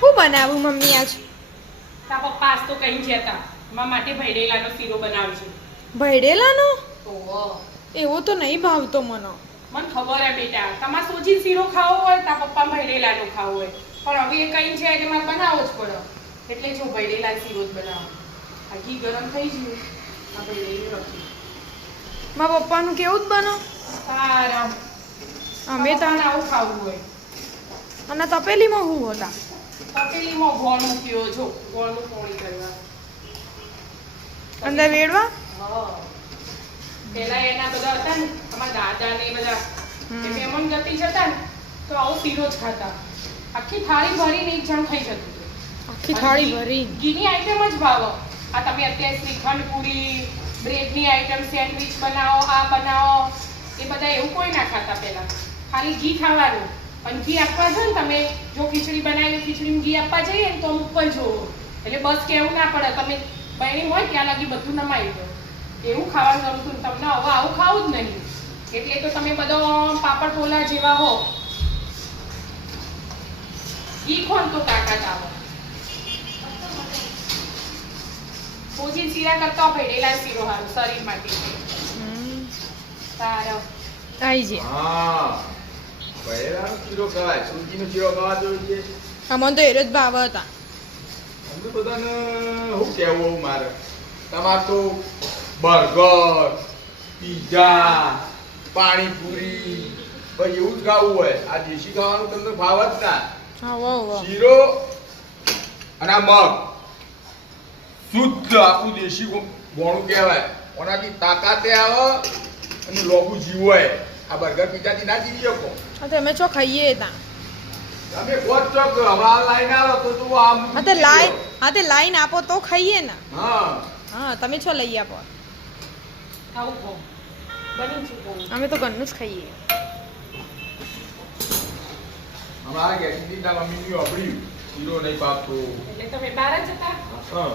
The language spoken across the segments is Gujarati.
શું બનાવું મમ્મી આજ? તા પપ્પા આજ તો કઈ જતા મારા માટે ભૈડેલાનો શીરો બનાવજો. ભૈડેલાનો? ઓહો, એવો તો નહીં ભાવતો મને. મને ખબર હે બેટા, તમારે સોજી શીરો ખાવો હોય તા પપ્પા ભૈડેલાનો ખાવો હોય, પણ હવે એ કઈ છે એટલે મારે બનાવવો જ પડે, એટલે જો ભૈડેલા શીરો જ બનાવો. આ ઘી ગરમ થઈ ગયું, આ ભૈડેલું રાખી. મારા પપ્પાનું કેવું જ બનો? સારા. અમે તો આવું ખાવું હોય. અને તપેલીમાં શું હતા? તપેલીમાં ગોળ મૂક્યો, જો ગોળનું પોણી કરવા. અંદર વેડવા? હા. પેલા એના બધા હતા ને અમારા દાદા ને બધા એ મહેમાન ગતિ જતા ને તો આવો શીરો જ ખાતા. આખી થાળી ભરીને એક જણ ખાઈ જતું હતું. આખી થાળી ભરી ઘીની આઈટમ જ ભાવો. આ તમે અત્યારે શ્રીખંડ પૂરી, બ્રેડની આઈટમ, સેન્ડવિચ બનાવો, આ બનાવો, એ બધા એવું કોઈ ના ખાતા પહેલા. ખાલી ઘી ખાવાનું. પણ ઘી આપવા જો ને તમે, જો ખીચડી બનાવી ખીચડીમાં ઘી આપવા જઈએ ને તો અમુક પણ જોવો, એટલે બસ કેવું ના પડે, તમે બહેણી હોય ત્યાં લગી બધું નમાઈ દો. એવું ખાવાનું કરું છું તમને હવે આવું ખાવું જ નહીં, એટલે તો તમે બધો પાપડ પોલા જેવા હો. ઘી ખોન તો તાકાત આવો. સોજી શીરા કરતા ભેડેલા શીરો સારું શરીર માટે. સારો આઈ જે. હા, ભૈડેલાનો શીરો ખવાય, સૂજીનો શીરો ખવાતો હોય છે. અમને તો એરો જ ભાવ હતા. અમને બધાને શું કહેવું મારે, તમારે તો બર્ગર, પીઝા, પાણીપુરી ભાઈ એવું જ ખાવું હોય. આ દેશી ખાવાનું તમને ભાવ જ ના. હા વાહ વાહ. શીરો અને આ મગ શુદ્ધ આપણું દેશી ગોણું કહેવાય. ઓનાથી તાકાતે આવે અને લોબુ જીવાય. આ બર્ગર પીઝાથી ના જીવી શકો. હા તો અમે ચો ખાઈએ તા. તમે કોચ ચોક હમણાં લાઈન આવે તો તું આમ હા તે લાઈન આપો તો ખાઈએ ને. હા હા તમે છો લઈ આપો. ખાવું ખો બની ચૂકું. અમે તો ઘરનું જ ખાઈએ. અમારા ગેસની મમ્મીની અબડ્યું શીરો નહીં પાકતો. એટલે તમે બહાર જ હતા? હા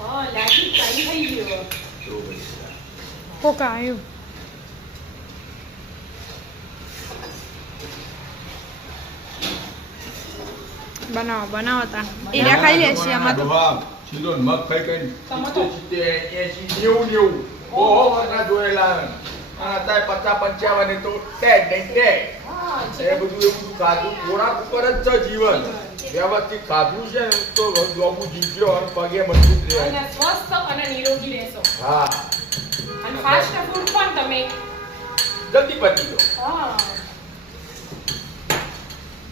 હા, લાગી ચાલી થઈ ગયો. તો પછી કોકા આવ્યું. બનાવો બનાવો તા. એરિયા ખાઈ લેશે આમાં તો. શીરો ને મગ ખાઈ ખાઈને તમે તો 70, 80, 90. ઓહો વરના જોયેલા. અને અત્યારે 50, 55 તો ટેગ નહીં ટેગ. હા, એ બધું એવું ખાધું ખોરાક ઉપર જ છે જીવન. વ્યવસ્થિત ખાધું છે ને તો લોબુ જીવ્યો અને પગે મજબૂત રહે. અને સ્વસ્થ અને નિરોગી રહેશો. હા, અને ફાસ્ટ ફૂડ પણ તમે જલ્દી પતી ગયો. હા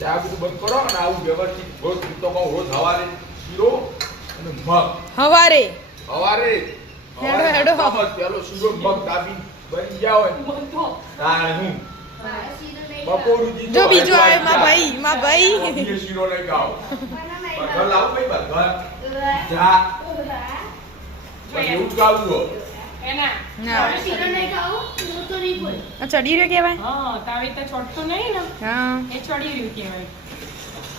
આ બધું બંધ કરો અને આવું વ્યવસ્થિત રોજ તો કહું રોજ સવારે શીરો અને મગ. હવારે સવારે હેડો. પેલો શીરો મગ દાબી બની ગયા હોય ને બધો તારે હું બપોરું જો બીજો આવ્યો માં ભાઈ બીજો શીરો નહીં ખાઓ. બર્ગર લાવો ભાઈ બર્ગર. જા એવું જ ખાવું હોય. એના ના. આ ચડી રહ્યો કહેવાય. હા, તાવે તો છોડતો નહીં ને, હા એ ચડી રહ્યું કહેવાય.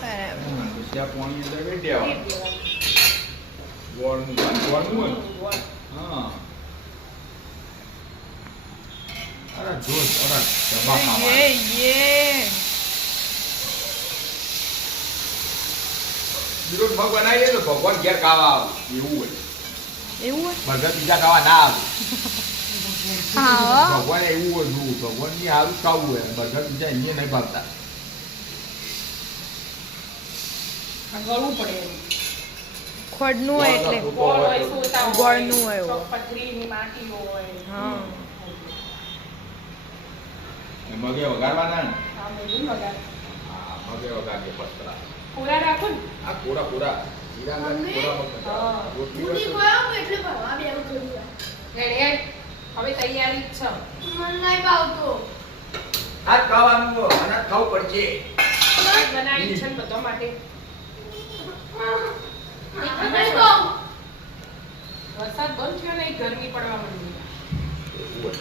બરાબર. ત્યાં પાણી અંદર ગઈ દેવા ગોળનું હોય. હા અરે જોશ અરે દબાખામાં. યે શીરો મગ બનાવીએ તો ભગવાન ઘેર ખાવા આવે એવું હોય. એવું હોય. બર્ગર પીઝા ખાવા ના આવે. હા ભગવાન એવું હોય જોવું ભગવાન ની સારું ખાવું હોય. બર્ગર પીઝા એને નહીં ભાવતા. આ ગળવું પડે એમ. ખોડનું હોય એટલે ગોળ હોય, સોતા હોય, ગોળનું હોય એવું. પથરીની માટી હોય. હા મગે વગાડવાના ને. આ બધું વગાડ. હા મગે વગાડીએ પતરા. પૂરા રાખો ને. આ કોરા હીરાંગા કોરા મગ હા. રોટલી હોય તો રેડી હેડ. હવે તૈયારી જ છે. આ ખાવાનું હોય, અને આ ખાવું પડશે. બનાવી છે ને બધા માટે. વરસાદ બંધ થયો ને ગરમી પડવા માંડી. એવું હોય.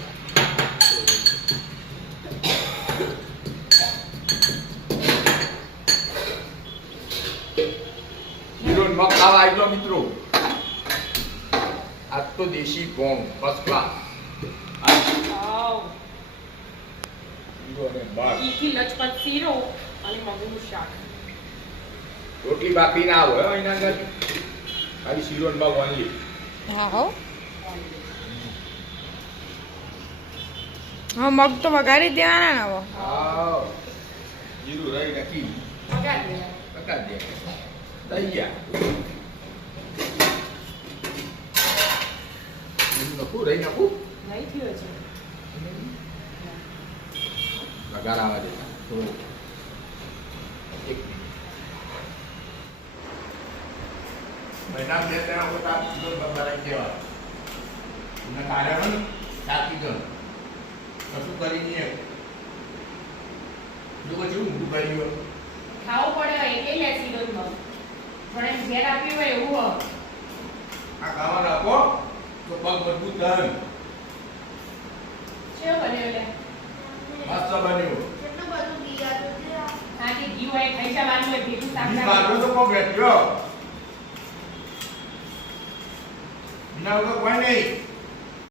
શીરો ને મગ ખાવા આવી જાઓ મિત્રો. આ તો દેશી ગોળ ફર્સ્ટ ક્લાસ. વાવ. શીરો અને મગ. ઘીથી લચપત શીરો અને મગનું શાક. રોટલી બાકી ના આવે હો એના અંદર ખાલી શીરો ને બાવ ઓનલી હા હો હા મગ તો વઘારી જ દેવાના ને હવે હા જીરું રહી નાખી વઘાર દેવાય. પકા દે તૈયાર જીરું નાખું રહી નાખું નહીં થયો છે. વઘાર આવવા દે તો એક મહિના બે ત્રણ વખત આ ચીજો બનાવી દેવા એના કારણે તાકી ગયો કશું કરી નહીં જો પછી ઊંધું કર્યું ખાવું પડે એટલે લે શીરોમાં થોડા ઝેર આપ્યું હોય એવું હોય. આ ખાવા નાખો તો પગ મજબૂત થાય કેવો બન્યો લે? મસ્ત બન્યું આ કે ઘી હોય ખાઈ જવાનું હોય ભેગું શાક ઈ બાજુ તો કોઈ બેઠ્યો એના વગર કોઈ નહીં